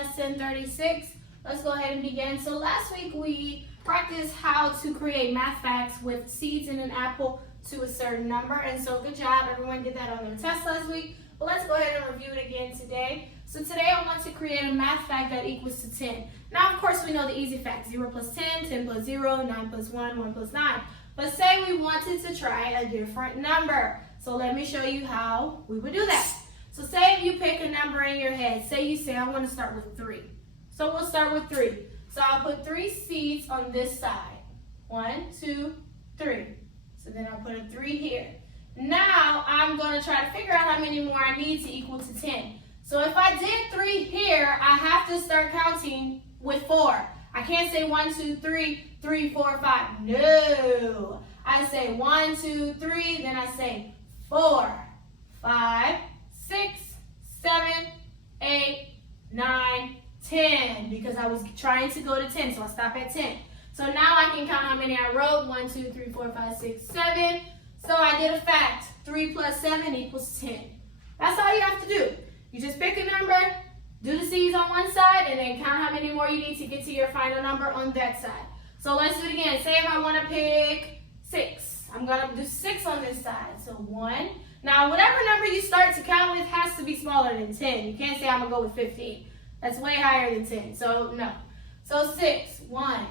lesson 36. Let's go ahead and begin. So last week we practiced how to create math facts with seeds in an apple to a certain number. And so good job, everyone did that on their test last week. But let's go ahead and review it again today. So today I want to create a math fact that equals to 10. Now of course we know the easy facts, 0 plus 10, 10 plus 0, 9 plus 1, 1 plus 9. But say we wanted to try a different number. So let me show you how we would do that. So say if you pick a number in your head, say you say I want to start with 3. So we'll start with 3. So I'll put 3 seeds on this side. 1, 2, 3. So then I'll put a 3 here. Now I'm going to try to figure out how many more I need to equal to 10. So if I did 3 here, I have to start counting with 4. I can't say 1, 2, 3, 3, 4, 5. No. I say 1, 2, 3, then I say 4, 5, 6, 7, 8, 9, 10. Because I was trying to go to 10, so I stop at 10. So now I can count how many I wrote. 1, 2, 3, 4, 5, 6, 7. So I did a fact. 3 plus 7 equals 10. That's all you have to do. You just pick a number, do the C's on one side, and then count how many more you need to get to your final number on that side. So let's do it again. Say if I want to pick 6. I'm going to do 6 on this side. So 1. Now, whatever number you start to count with has to be smaller than 10. You can't say I'm going to go with 15. That's way higher than 10. So, no. So 6. 1,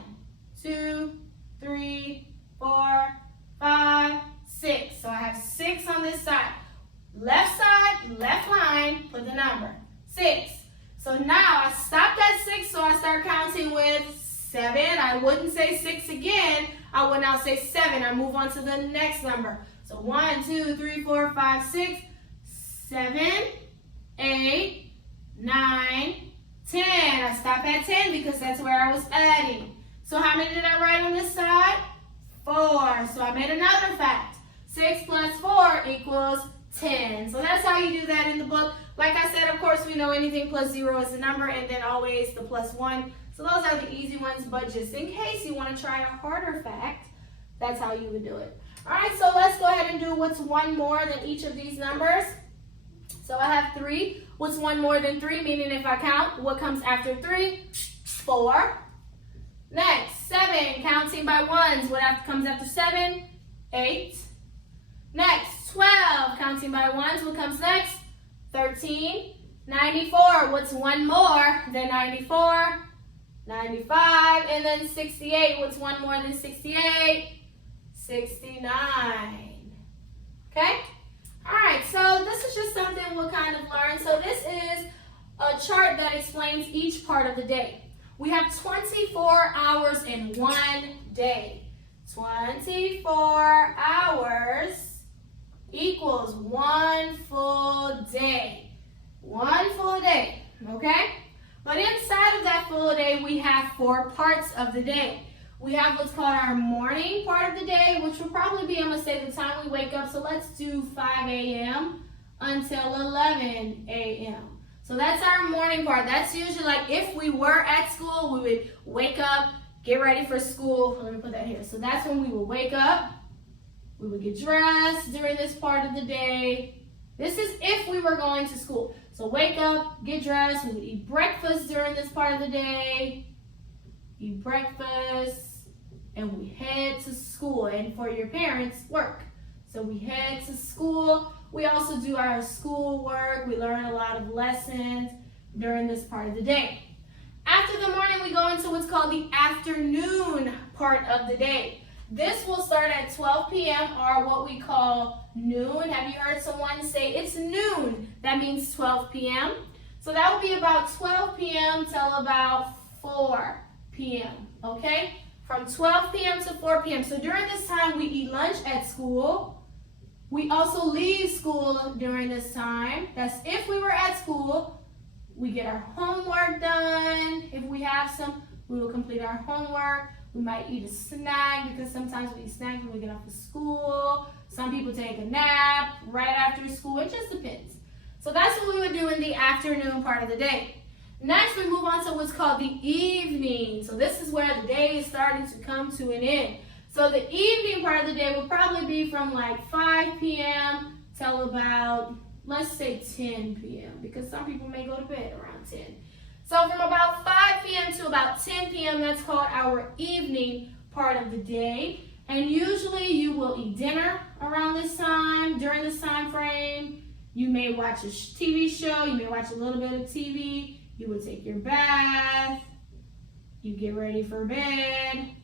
2, 3, 4, 5, 6. So I have 6 on this side. Left side, left line, put the number. 6. So now I stopped at 6, so I start counting with 7. I wouldn't say 6 again. I would now say 7. I move on to the next number. So 1, 2, 3, 4, 5, 6, 7, 8, 9, 10. I stop at 10 because that's where I was adding. So how many did I write on this side? 4. So I made another fact. 6 plus 4 equals 10. So that's how you do that in the book. Like I said, of course, we know anything plus 0 is a number, and then always the plus 1. So those are the easy ones, but just in case you want to try a harder fact, that's how you would do it. All right, so let's go ahead and do what's one more than each of these numbers. So I have 3. What's one more than 3? Meaning if I count, what comes after 3? 4. Next, 7. Counting by ones. What comes after 7? 8. Next, 12. Counting by ones. What comes next? 13. 94. What's one more than 94? 95. And then 68. What's one more than 68? 69. Okay? Alright, so this is just something we'll kind of learn. So this is a chart that explains each part of the day. We have 24 hours in one day. 24 hours equals one full day. One full day, okay? But inside of that full day, we have 4 parts of the day. We have what's called our morning part of the day, which will probably be, I'm going to say, the time we wake up. So let's do 5 a.m. until 11 a.m. So that's our morning part. That's usually like if we were at school, we would wake up, get ready for school. Let me put that here. So that's when we would wake up. We would get dressed during this part of the day. This is if we were going to school. So wake up, get dressed. We would eat breakfast during this part of the day. Eat breakfast. And we head to school. And for your parents, work. So we head to school. We also do our school work. We learn a lot of lessons during this part of the day. After the morning, we go into what's called the afternoon part of the day. This will start at 12 p.m. or what we call noon. Have you heard someone say it's noon? That means 12 p.m. So that will be about 12 p.m. till about 4 p.m. Okay? From 12 p.m. to 4 p.m. So during this time, we eat lunch at school. We also leave school during this time. That's if we were at school. We get our homework done. If we have some, we will complete our homework. We might eat a snack because sometimes we eat snacks when we get off of school. Some people take a nap right after school. It just depends. So that's what we would do in the afternoon part of the day. Next, we move on to what's called the evening. So this is where the day is starting to come to an end. So the evening part of the day will probably be from like 5 p.m. till about, let's say 10 p.m. because some people may go to bed around 10. So from about 10 p.m., that's called our evening part of the day. And usually you will eat dinner around this time, during this time frame. You may watch a TV show, you may watch a little bit of TV, you will take your bath, you get ready for bed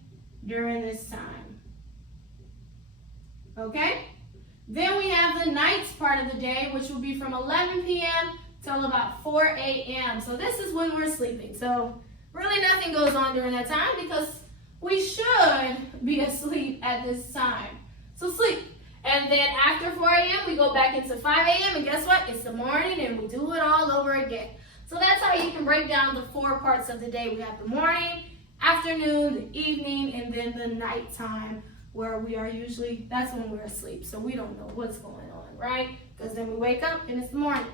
during this time. Okay? Then we have the night part of the day, which will be from 11 p.m. till about 4 a.m. So this is when we're sleeping. So really nothing goes on during that time because we should be asleep at this time. So sleep. And then after 4 a.m. we go back into 5 a.m. and guess what? It's the morning and we do it all over again. So that's how you can break down the 4 parts of the day. We have the morning, afternoon, the evening, and then the nighttime where we are usually, that's when we're asleep. So we don't know what's going on, right? Because then we wake up and it's the morning.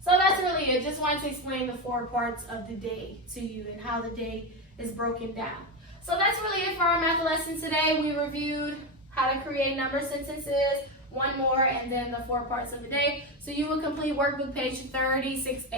So that's really it. Just wanted to explain the 4 parts of the day to you and how the day is broken down. So that's really it for our math lesson today. We reviewed how to create number sentences, 1 more, and then the 4 parts of the day. So you will complete workbook page 36A.